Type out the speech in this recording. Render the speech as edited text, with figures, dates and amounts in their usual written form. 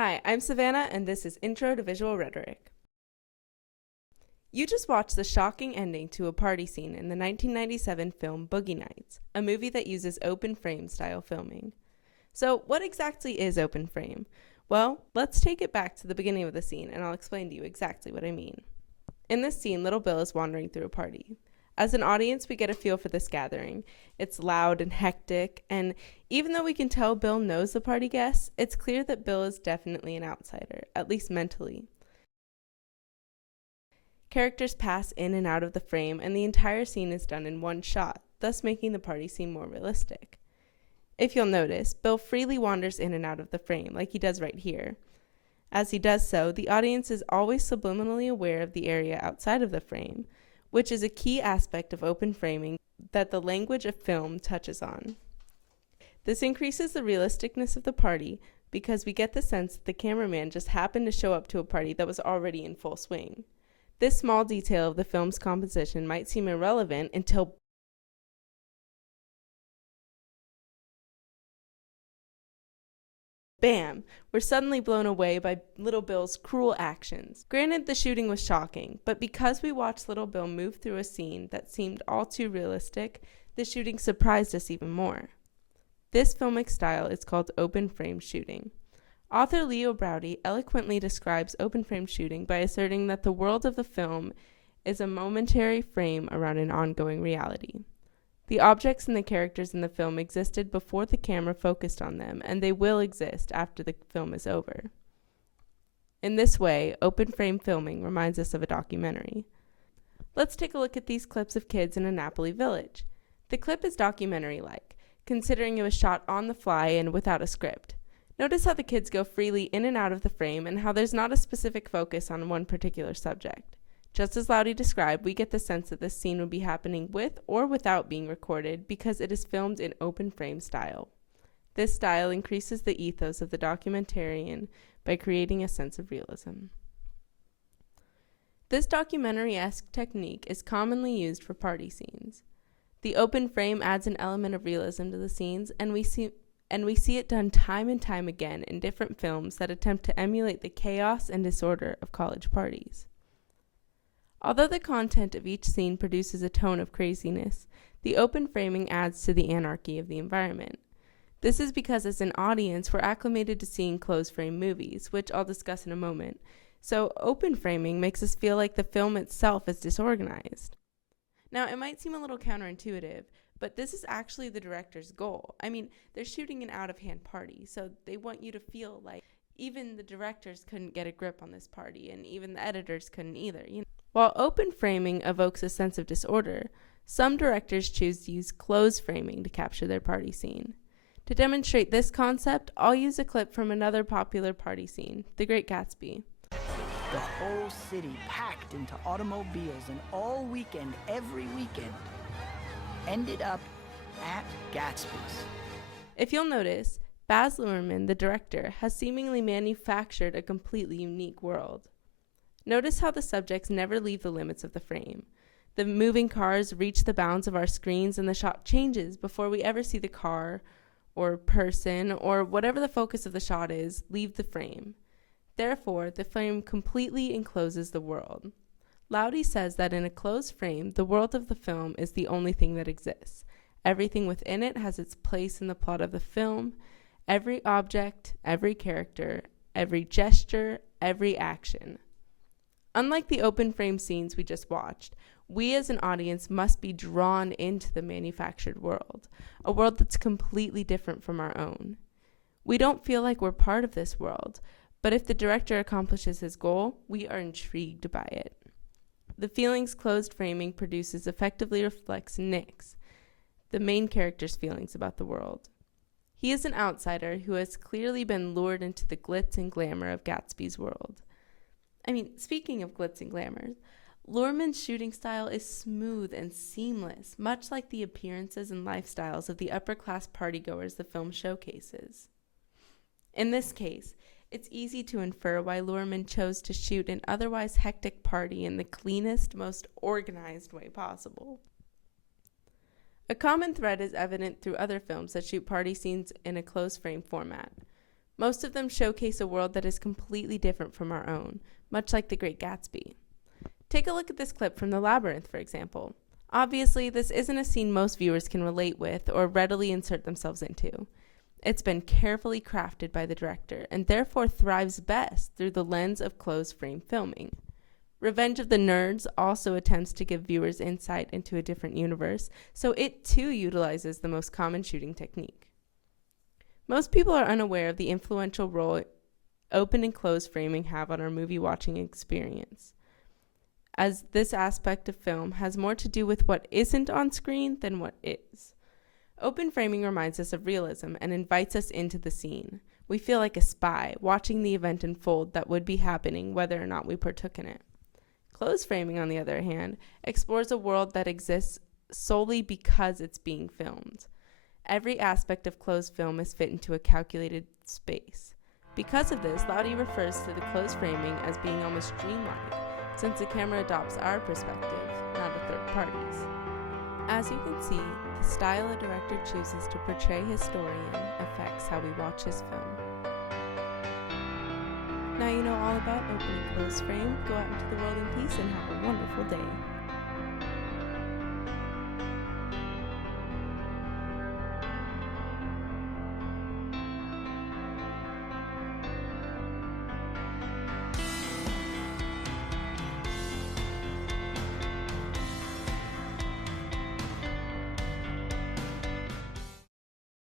Hi, I'm Savannah, and this is Intro to Visual Rhetoric. You just watched the shocking ending to a party scene in the 1997 film Boogie Nights, a movie that uses open frame style filming. So, what exactly is open frame? Well, let's take it back to the beginning of the scene, and I'll explain to you exactly what I mean. In this scene, little Bill is wandering through a party. As an audience, we get a feel for this gathering. It's loud and hectic, and even though we can tell Bill knows the party guests, it's clear that Bill is definitely an outsider, at least mentally. Characters pass in and out of the frame, and the entire scene is done in one shot, thus making the party seem more realistic. If you'll notice, Bill freely wanders in and out of the frame, like he does right here. As he does so, the audience is always subliminally aware of the area outside of the frame, which is a key aspect of open framing that the language of film touches on. This increases the realisticness of the party because we get the sense that the cameraman just happened to show up to a party that was already in full swing. This small detail of the film's composition might seem irrelevant until bam, we're suddenly blown away by Little Bill's cruel actions. Granted, the shooting was shocking, but because we watched Little Bill move through a scene that seemed all too realistic, the shooting surprised us even more. This filmic style is called open frame shooting. Author Leo Braudy eloquently describes open frame shooting by asserting that the world of the film is a momentary frame around an ongoing reality. The objects and the characters in the film existed before the camera focused on them, and they will exist after the film is over. In this way, open frame filming reminds us of a documentary. Let's take a look at these clips of kids in a Napoli village. The clip is documentary-like, considering it was shot on the fly and without a script. Notice how the kids go freely in and out of the frame and how there's not a specific focus on one particular subject. Just as Loudy described, we get the sense that this scene would be happening with or without being recorded because it is filmed in open frame style. This style increases the ethos of the documentarian by creating a sense of realism. This documentary-esque technique is commonly used for party scenes. The open frame adds an element of realism to the scenes, and we see it done time and time again in different films that attempt to emulate the chaos and disorder of college parties. Although the content of each scene produces a tone of craziness, the open framing adds to the anarchy of the environment. This is because as an audience, we're acclimated to seeing closed frame movies, which I'll discuss in a moment. So open framing makes us feel like the film itself is disorganized. Now, it might seem a little counterintuitive, but this is actually the director's goal. I mean, they're shooting an out-of-hand party, so they want you to feel like even the directors couldn't get a grip on this party, and even the editors couldn't either. While open framing evokes a sense of disorder, some directors choose to use closed framing to capture their party scene. To demonstrate this concept, I'll use a clip from another popular party scene, The Great Gatsby. The whole city packed into automobiles, and all weekend, every weekend, ended up at Gatsby's. If you'll notice, Baz Luhrmann, the director, has seemingly manufactured a completely unique world. Notice how the subjects never leave the limits of the frame. The moving cars reach the bounds of our screens and the shot changes before we ever see the car or person or whatever the focus of the shot is leave the frame. Therefore, the frame completely encloses the world. Loudy says that in a closed frame, the world of the film is the only thing that exists. Everything within it has its place in the plot of the film. Every object, every character, every gesture, every action. Unlike the open frame scenes we just watched, we as an audience must be drawn into the manufactured world, a world that's completely different from our own. We don't feel like we're part of this world, but if the director accomplishes his goal, we are intrigued by it. The feelings closed framing produces effectively reflects Nick's, the main character's feelings about the world. He is an outsider who has clearly been lured into the glitz and glamour of Gatsby's world. Speaking of glitz and glamour, Luhrmann's shooting style is smooth and seamless, much like the appearances and lifestyles of the upper-class partygoers the film showcases. In this case, it's easy to infer why Luhrmann chose to shoot an otherwise hectic party in the cleanest, most organized way possible. A common thread is evident through other films that shoot party scenes in a closed frame format. Most of them showcase a world that is completely different from our own, much like The Great Gatsby. Take a look at this clip from The Labyrinth, for example. Obviously, this isn't a scene most viewers can relate with or readily insert themselves into. It's been carefully crafted by the director and therefore thrives best through the lens of closed-frame filming. Revenge of the Nerds also attempts to give viewers insight into a different universe, so it too utilizes the most common shooting technique. Most people are unaware of the influential role open and closed framing have on our movie watching experience, as this aspect of film has more to do with what isn't on screen than what is. Open framing reminds us of realism and invites us into the scene. We feel like a spy, watching the event unfold that would be happening whether or not we partook in it. Closed framing, on the other hand, explores a world that exists solely because it's being filmed. Every aspect of closed film is fit into a calculated space. Because of this, Laudy refers to the closed framing as being almost dreamlike, since the camera adopts our perspective, not a third party's. As you can see, the style a director chooses to portray his story in affects how we watch his film. Now you know all about open and closed frame. Go out into the world in peace and have a wonderful day.